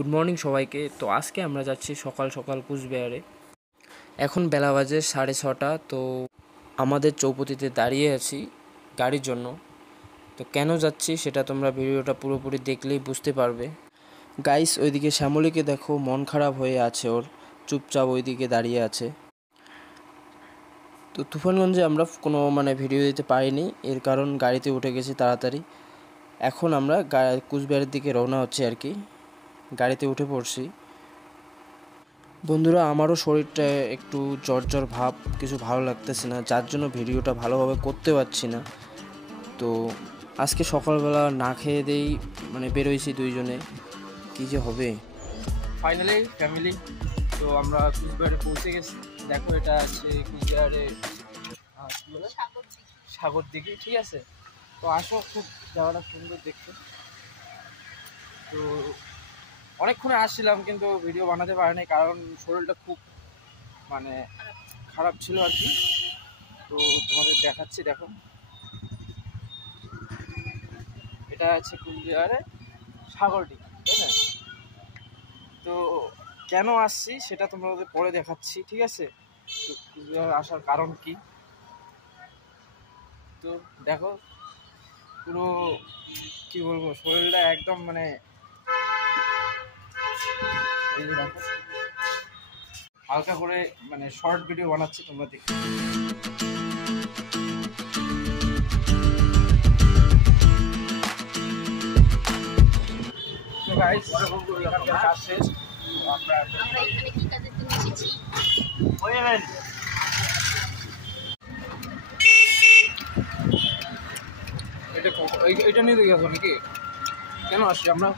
Good morning সবাইকে। তো আজকে আমরা যাচ্ছি সকাল সকাল কুচবিহারে। এখন বেলা বাজে 6:30। তো আমাদের চৌপতিতে দাঁড়িয়ে আছি গাড়ির জন্য। তো কেন যাচ্ছি সেটা তোমরা ভিডিওটা পুরোপুরি দেখলেই বুঝতে পারবে। গাইস, ওইদিকে শ্যামলীকে দেখো, মন খারাপ হয়ে আছে, ওর চুপচাপ ওইদিকে দাঁড়িয়ে আছে। তো তুফানগঞ্জে আমরা কোনো ভিডিও দিতে পারিনি, এর কারণ গাড়িতে উঠে গেছি তাড়াতাড়ি। এখন আমরা কুচবিহারের দিকে রওনা হচ্ছে আর কি, গাড়িতে উঠে পড়ছি। বন্ধুরা, আমারও শরীরটা একটু জ্বর ভাব, কিছু ভালো লাগতেছে না, যার জন্য ভিডিওটা ভালোভাবে করতে পারছি না। তো আজকে সকালবেলা না খেয়ে দেই বেরোইছি দুইজনে, কী যে হবে। ফাইনালি ফ্যামিলি, তো আমরা কুচবিহারে পৌঁছে গেছি। দেখো, এটা আছে কুচবিহারে সাগর দিকে, ঠিক আছে। তো আসো, খুব জায়গাটা সুন্দর দেখতে। তো অনেকক্ষণে আসছিলাম কিন্তু ভিডিও বানাতে পারিনি, কারণ শরীরটা খুব খারাপ ছিল আর কি। তো তোমাদের দেখাচ্ছি, দেখো এটা আছে কুচবিহারে সাগরডি, তাই না? তো কেন আসছি সেটা তোমাদের পরে দেখাচ্ছি, ঠিক আছে। তো কুচবিহারে আসার কারণ কি, তো দেখো, পুরো কি বলবো, শরীরটা একদম এই যে দেখো, হালকা করে শর্ট ভিডিও বানাচ্ছি, তোমরা দেখো। তো গাইস, কাজ শেষ। আমরা এখানে কি কাজের জন্য এসেছি? এটা নিয়ে গেছো নাকি? কেন আসছি আমরা?